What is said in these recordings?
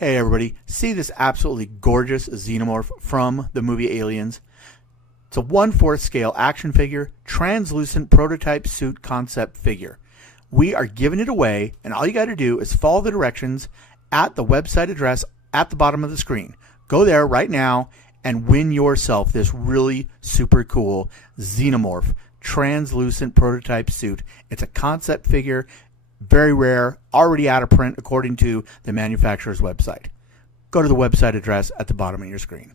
Hey everybody, see this absolutely gorgeous Xenomorph from the movie Aliens? It's a 1/4 scale action figure, translucent prototype suit concept figure. We are giving it away, and all you got to do is follow the directions at the website address at the bottom of the screen. Go there right now and win yourself this really super cool Xenomorph translucent prototype suit. It's a concept figure. Very rare, already out of print according to the manufacturer's website. Go to the website address at the bottom of your screen.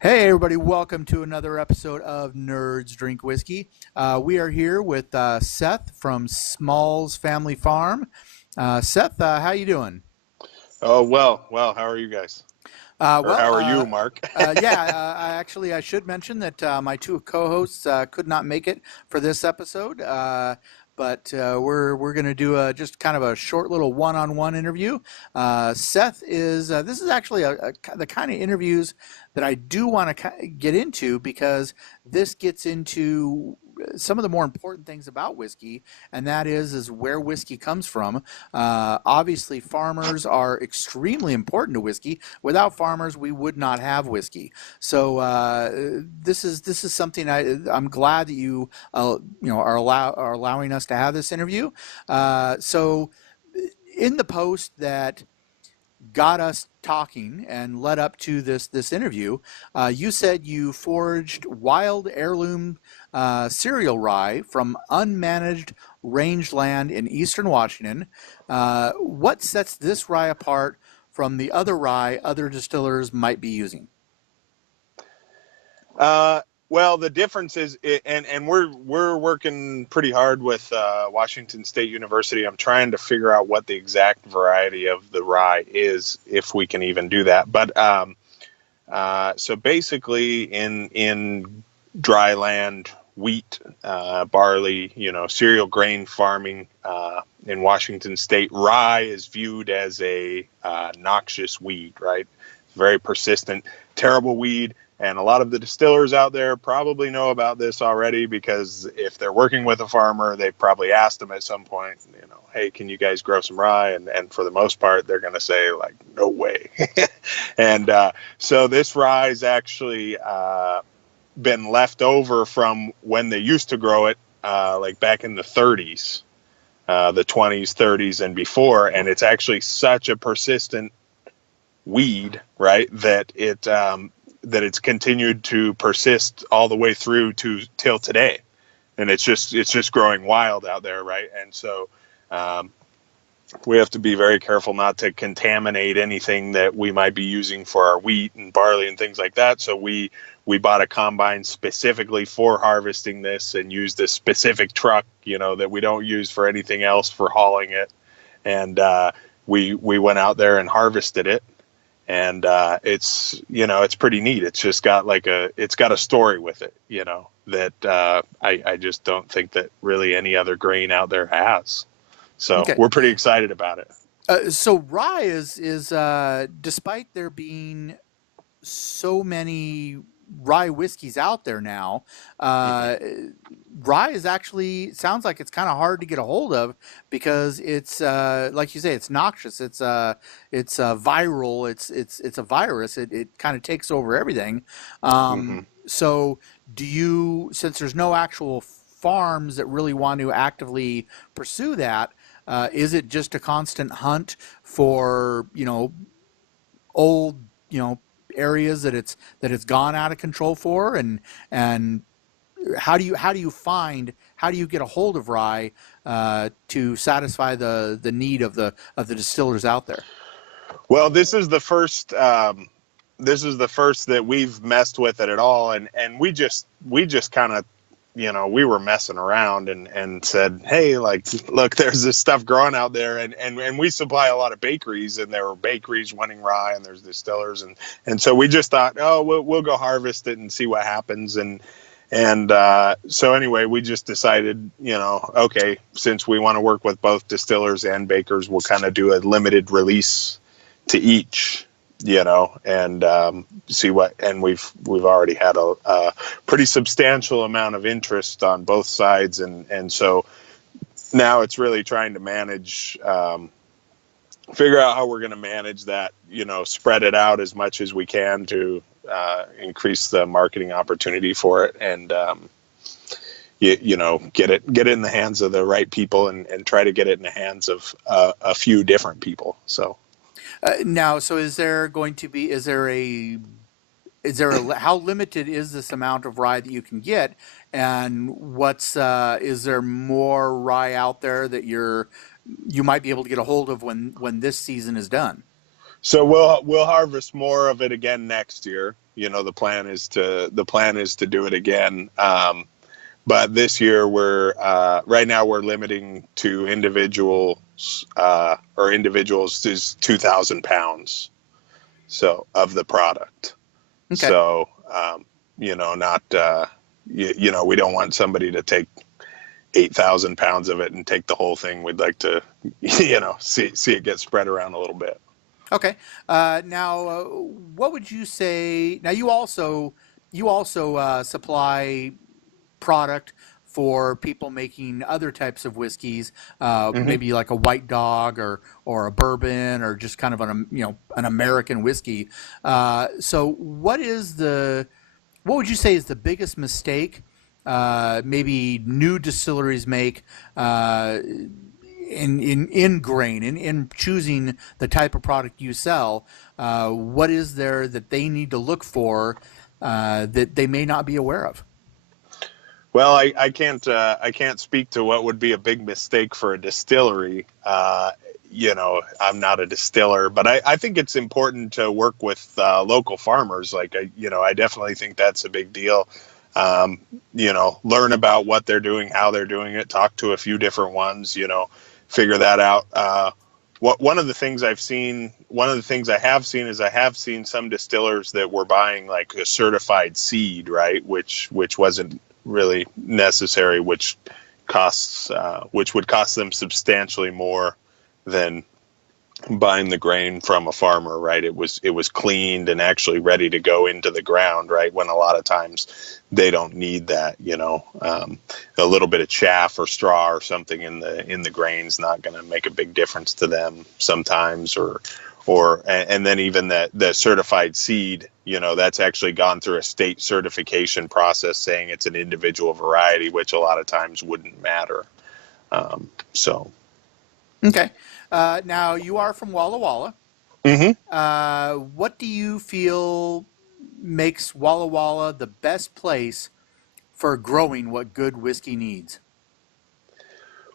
Hey everybody, welcome to another episode of Nerds Drink Whiskey. We are here with Seth from Small's Family Farm. Seth, how you doing? Oh, well, how are you guys? How are you, Mark? I should mention that my two co-hosts could not make it for this episode, but we're going to do just kind of a short little one-on-one interview. Seth is this is actually the kind of interviews that I do want to get into, because this gets into some of the more important things about whiskey, and that is where whiskey comes from. Obviously, farmers are extremely important to whiskey. Without farmers, we would not have whiskey. So this is something I'm glad that you are allowing us to have this interview. So in the post that got us talking and led up to this interview, you said you foraged wild heirloom cereal rye from unmanaged rangeland in eastern Washington. What sets this rye apart from the other rye other distillers might be using? Well, the difference is, and we're working pretty hard with Washington State University. I'm trying to figure out what the exact variety of the rye is, if we can even do that. But so basically, in dry land, wheat, barley, cereal grain farming in Washington State, rye is viewed as a noxious weed, right? Very persistent, terrible weed. And a lot of the distillers out there probably know about this already, because if they're working with a farmer, they've probably asked them at some point, hey, can you guys grow some rye? And for the most part, they're going to say, like, no way. And so this rye's actually been left over from when they used to grow it, like back in the 30s, the 20s, 30s, and before. And it's actually such a persistent weed, right, that it's continued to persist all the way through till today, and it's just growing wild out there, right? And so we have to be very careful not to contaminate anything that we might be using for our wheat and barley and things like that. So we bought a combine specifically for harvesting this, and used this specific truck, that we don't use for anything else for hauling it. And we went out there and harvested it. And it's pretty neat. It's just got it's got a story with it, that I just don't think that really any other grain out there has. So okay. We're pretty excited about it. So rye is despite there being so many rye whiskeys out there now, rye is actually, sounds like it's kind of hard to get a hold of, because it's like you say, it's noxious, it's viral, it's a virus, it kind of takes over everything. So since there's no actual farms that really want to actively pursue that, is it just a constant hunt for old areas that it's gone out of control for, and how do you get a hold of rye to satisfy the need of the distillers out there? Well, this is the first that we've messed with it at all, and we just kind of, we were messing around and said, hey, like, look, there's this stuff growing out there, and we supply a lot of bakeries, and there are bakeries wanting rye, and there's distillers, and so we just thought, oh, we'll go harvest it and see what happens. And And so anyway, we just decided, okay, since we want to work with both distillers and bakers, we'll kind of do a limited release to each, and see what. And we've already had a pretty substantial amount of interest on both sides, and so now it's really trying to manage. Figure out how we're going to manage that, spread it out as much as we can to increase the marketing opportunity for it, and get it in the hands of the right people, and try to get it in the hands of a few different people. So now, so is there how limited is this amount of rye that you can get, and is there more rye out there that you might be able to get a hold of when this season is done? So we'll harvest more of it again next year. The plan is to do it again. But this year right now we're limiting to individuals is 2,000 pounds. So of the product. Okay. So, not, we don't want somebody to take 8,000 pounds of it and take the whole thing. We'd like to, see it get spread around a little bit. Okay. Now, what would you say? Now, you also supply product for people making other types of whiskeys, maybe like a White Dog or a bourbon, or just kind of an American whiskey. So, what would you say is the biggest mistake maybe new distilleries make in grain, in choosing the type of product you sell? What is there that they need to look for that they may not be aware of? Well, I can't speak to what would be a big mistake for a distillery. I'm not a distiller, but I think it's important to work with local farmers. Like, I definitely think that's a big deal. Learn about what they're doing, how they're doing it, talk to a few different ones, figure that out. One of the things I have seen is I have seen some distillers that were buying like a certified seed, right? Which wasn't really necessary, which would cost them substantially more than buying the grain from a farmer, right? It was cleaned and actually ready to go into the ground, right? When a lot of times they don't need that, a little bit of chaff or straw or something in the grain's not going to make a big difference to them sometimes, and then even the certified seed, that's actually gone through a state certification process saying it's an individual variety, which a lot of times wouldn't matter. Okay. Now, you are from Walla Walla. Mm-hmm. What do you feel makes Walla Walla the best place for growing what good whiskey needs?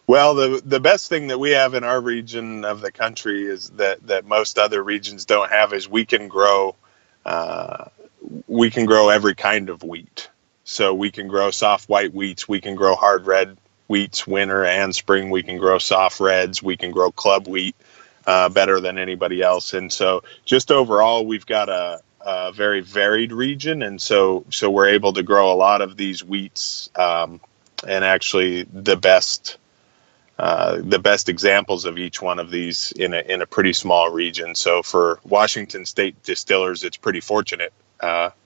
Well, the best thing that we have in our region of the country is that most other regions don't have is we can grow every kind of wheat. So we can grow soft white wheats, we can grow hard red wheats, winter and spring. We can grow soft reds. We can grow club wheat better than anybody else. And so just overall, we've got a very varied region. And so we're able to grow a lot of these wheats, and actually the best examples of each one of these in a pretty small region. So for Washington State distillers, it's pretty fortunate,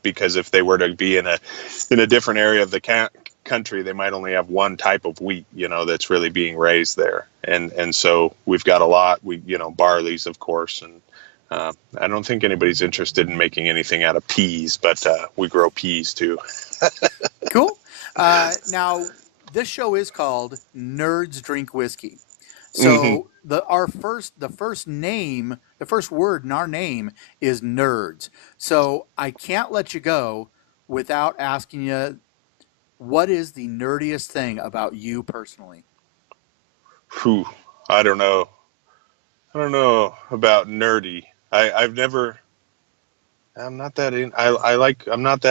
because if they were to be in a different area of the country, they might only have one type of wheat, that's really being raised there. And so we've got a lot, barleys, of course. And I don't think anybody's interested in making anything out of peas, but we grow peas too. Cool. Now, this show is called Nerds Drink Whiskey. So the first word in our name is nerds. So I can't let you go without asking you, what is the nerdiest thing about you personally? I don't know about nerdy. I'm not that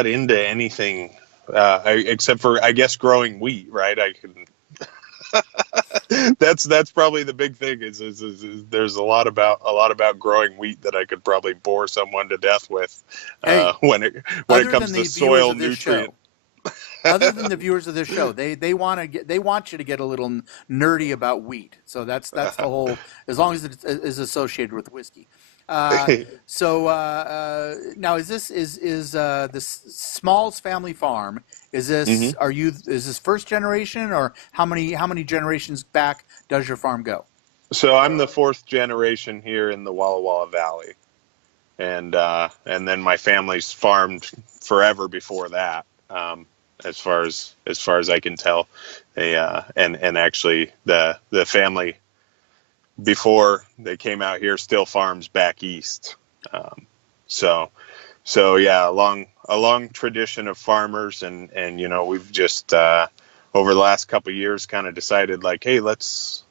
into anything, except for, I guess, growing wheat, right? I can. That's probably the big thing is there's a lot about growing wheat that I could probably bore someone to death with, when it comes to soil nutrient. Other than the viewers of this show, they want you to get a little nerdy about wheat. So that's the whole. As long as it is associated with whiskey. Now is this Smalls Family Farm? hmm Is this first generation, or how many generations back does your farm go? So I'm the fourth generation here in the Walla Walla Valley, and then my family's farmed forever before that. As far as I can tell, and actually the family before they came out here still farms back east. Um, so yeah, a long tradition of farmers, and we've just over the last couple of years kind of decided like, hey, let's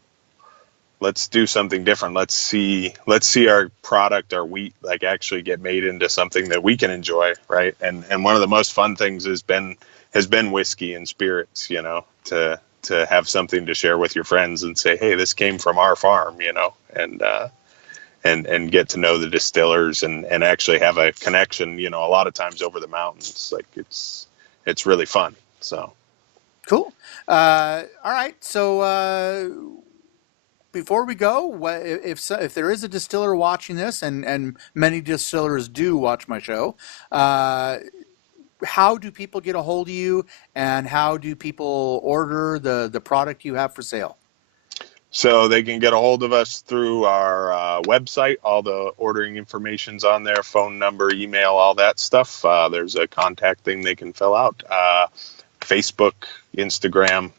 do something different. Let's see our product, our wheat, like actually get made into something that we can enjoy, right? And one of the most fun things has been whiskey and spirits, to have something to share with your friends and say, hey, this came from our farm, and get to know the distillers and actually have a connection, a lot of times over the mountains. Like it's really fun. So Cool. All right. So before we go, if there is a distiller watching this, and many distillers do watch my show, how do people get a hold of you, and how do people order the product you have for sale? So they can get a hold of us through our website. All the ordering information's on there, phone number, email, all that stuff. There's a contact thing they can fill out. Facebook, Instagram,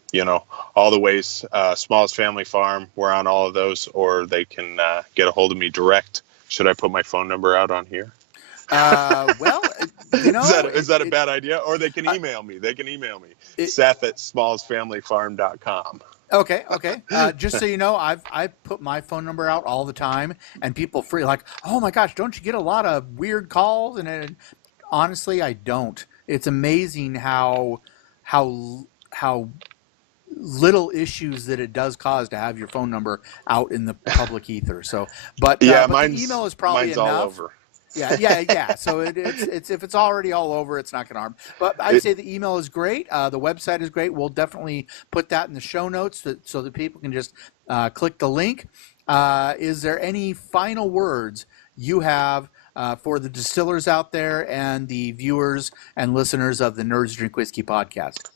all the ways. Smallest Family Farm, we're on all of those, or they can get a hold of me direct. Should I put my phone number out on here? Well, Is that a bad idea? Or they can email me. Seth at smallsfamilyfarm.com. Okay. Just so you know, I've put my phone number out all the time, and people like, oh my gosh, don't you get a lot of weird calls? And honestly, I don't. It's amazing how little issues that it does cause to have your phone number out in the public ether. So, but the email is probably mine's enough. all over. Yeah. So it's if it's already all over, it's not going to harm. But I'd say the email is great. The website is great. We'll definitely put that in the show notes so that people can just click the link. Is there any final words you have for the distillers out there and the viewers and listeners of the Nerds Drink Whiskey podcast?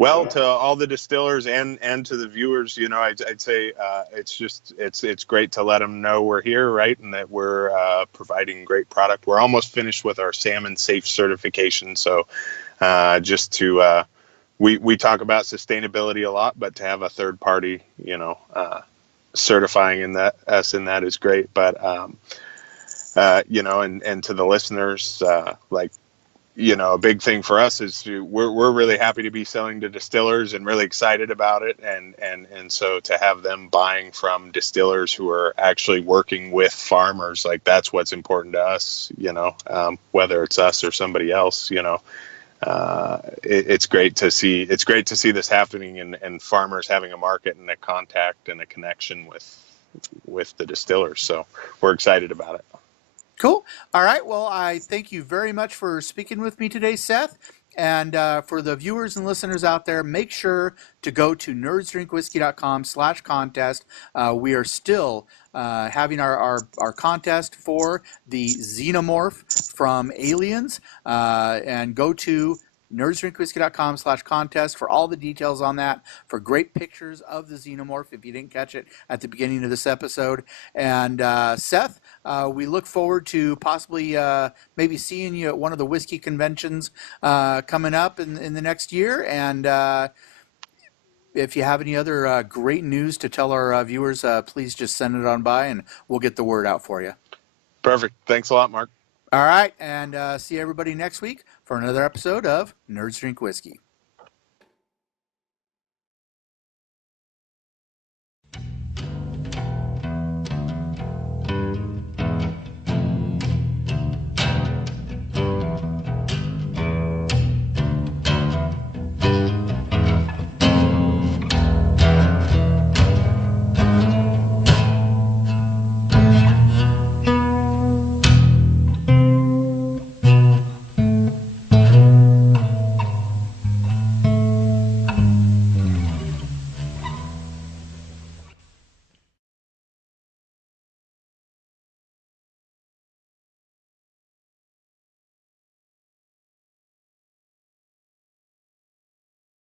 Well, to all the distillers and to the viewers, I'd say it's great to let them know we're here, right, and that we're providing great product. We're almost finished with our salmon safe certification, so we talk about sustainability a lot, but to have a third party, certifying us in that is great. But and to the listeners, a big thing for us is we're really happy to be selling to distillers and really excited about it. And so to have them buying from distillers who are actually working with farmers, like that's what's important to us, whether it's us or somebody else, it's great to see this happening and farmers having a market and a contact and a connection with the distillers. So we're excited about it. Cool. All right. Well, I thank you very much for speaking with me today, Seth. And for the viewers and listeners out there, make sure to go to nerdsdrinkwhiskey.com/contest. We are still having our contest for the Xenomorph from Aliens. And go to nerdsdrinkwhiskey.com/contest for all the details on that, for great pictures of the Xenomorph if you didn't catch it at the beginning of this episode. And Seth, we look forward to possibly maybe seeing you at one of the whiskey conventions coming up in the next year. And if you have any other great news to tell our viewers, please just send it on by and we'll get the word out for you. Perfect. Thanks a lot, Mark. All right, and see everybody next week for another episode of Nerds Drink Whiskey.